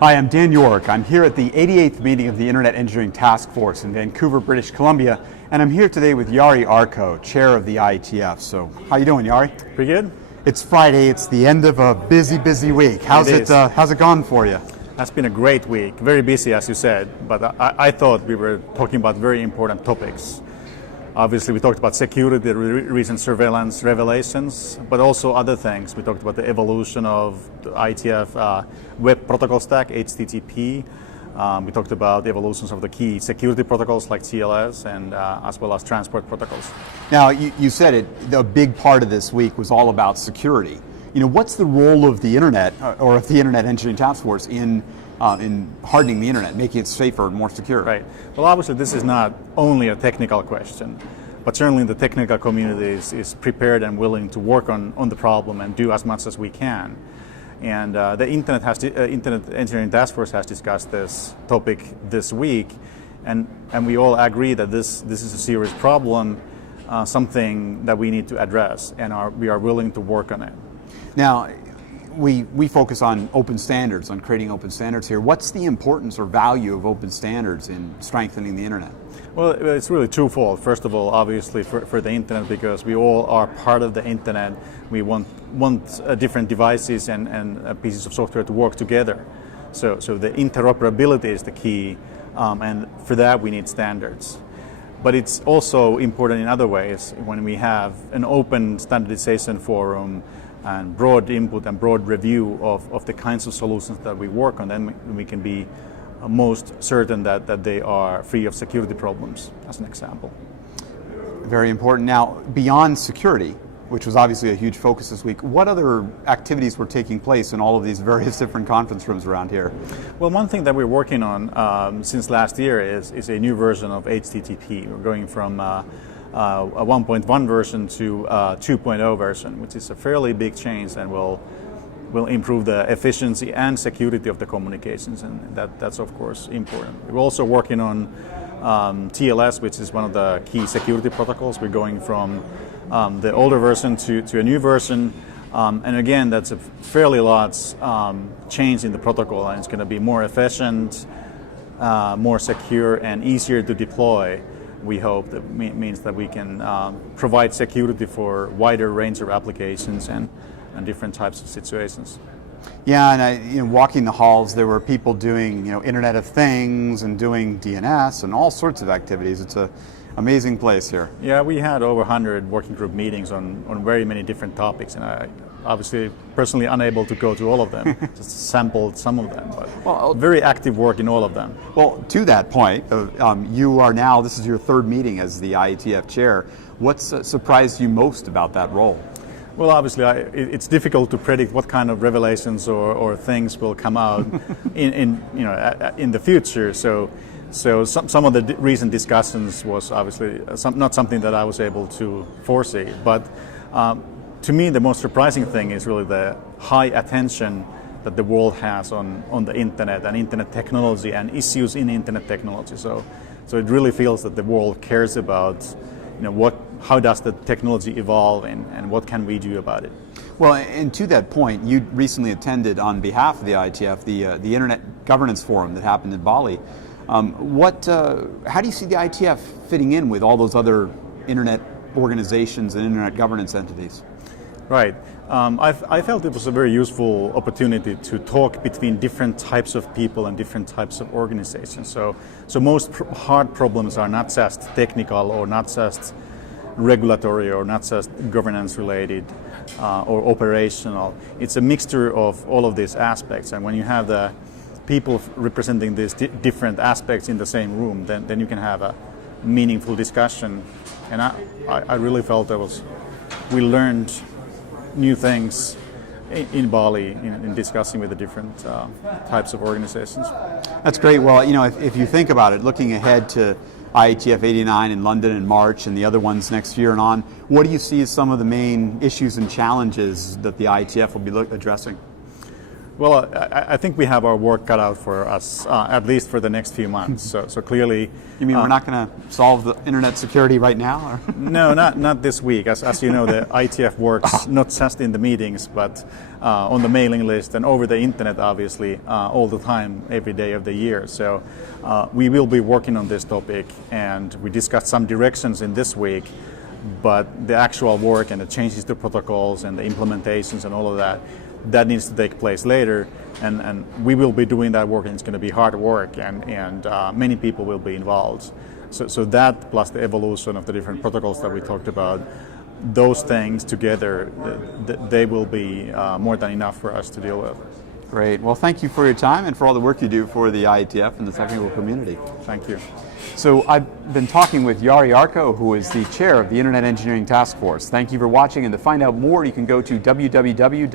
Hi, I'm Dan York. I'm here at the 88th meeting of the Internet Engineering Task Force in Vancouver, British Columbia, and I'm here today with Jari Arkko, chair of the IETF. So, how you doing, Jari? Pretty good. It's Friday. It's the end of a busy week. How's it gone for you? That's been a great week. Very busy, as you said, but I thought we were talking about very important topics. Obviously, we talked about security, recent surveillance revelations, but also other things. We talked about the evolution of the IETF web protocol stack, HTTP. We talked about the evolutions of the key security protocols like TLS and as well as transport protocols. Now, you said it, a big part of this week was all about security. You know, what's the role of the Internet or of the Internet Engineering Task Force in hardening the Internet, making it safer and more secure? Right. Well, obviously, this is not only a technical question, but certainly the technical community is prepared and willing to work on the problem and do as much as we can. And the Internet Engineering Task Force has discussed this topic this week, and we all agree that this is a serious problem, something that we need to address, and we are willing to work on it. Now, we focus on open standards, on creating open standards here. What's the importance or value of open standards in strengthening the Internet? Well, it's really twofold. First of all, obviously for the Internet, because we all are part of the Internet. We want different devices and pieces of software to work together. So the interoperability is the key, and for that we need standards. But it's also important in other ways. When we have an open standardization forum and broad input and broad review of the kinds of solutions that we work on, then we can be most certain that they are free of security problems, as an example. Very important. Now, beyond security, which was obviously a huge focus this week, what other activities were taking place in all of these various different conference rooms around here? Well, one thing that we're working on since last year is a new version of HTTP. We're going from a 1.1 version to a 2.0 version, which is a fairly big change and will improve the efficiency and security of the communications, and that's of course important. We're also working on TLS, which is one of the key security protocols. We're going from the older version to a new version, and again, that's a fairly large change in the protocol, and it's going to be more efficient, more secure, and easier to deploy. We hope that means that we can provide security for a wider range of applications and different types of situations. Yeah, and walking the halls, there were people doing Internet of Things and doing DNS and all sorts of activities. It's an amazing place here. Yeah, we had over 100 working group meetings on very many different topics, and I obviously personally unable to go to all of them. Just sampled some of them, but very active work in all of them. Well, to that point, you are now, this is your third meeting as the IETF chair. What's surprised you most about that role? Well, obviously, it's difficult to predict what kind of revelations or things will come out in the future. So some of the recent discussions was obviously not something that I was able to foresee. But to me, the most surprising thing is really the high attention that the world has on the Internet and Internet technology and issues in Internet technology. So it really feels that the world cares about how does the technology evolve and what can we do about it. Well, and to that point, you recently attended on behalf of the IETF the Internet Governance Forum that happened in Bali. How do you see the IETF fitting in with all those other Internet organizations and Internet governance entities? Right. I felt it was a very useful opportunity to talk between different types of people and different types of organizations. So most hard problems are not just technical or not just regulatory or not just governance related or operational. It's a mixture of all of these aspects, and when you have the people representing these different aspects in the same room, then you can have a meaningful discussion. And I really felt we learned new things in Bali in discussing with the different types of organizations. That's great. Well, if you think about it, looking ahead to IETF 89 in London in March and the other ones next year and on, what do you see as some of the main issues and challenges that the IETF will be addressing? Well, I think we have our work cut out for us, at least for the next few months. So clearly, You mean we're not going to solve the internet security right now? Or? no, not this week. As you know, the IETF works not just in the meetings, but on the mailing list and over the internet, obviously, all the time, every day of the year. So we will be working on this topic, and we discussed some directions in this week. But the actual work and the changes to protocols and the implementations and all of that needs to take place later, and we will be doing that work, and it's going to be hard work, and many people will be involved. So that plus the evolution of the different protocols that we talked about, those things together, they will be more than enough for us to deal with. Great. Well, thank you for your time and for all the work you do for the IETF and the technical community. Thank you. So I've been talking with Jari Arkko, who is the chair of the Internet Engineering Task Force. Thank you for watching, and to find out more, you can go to www.ietf.org.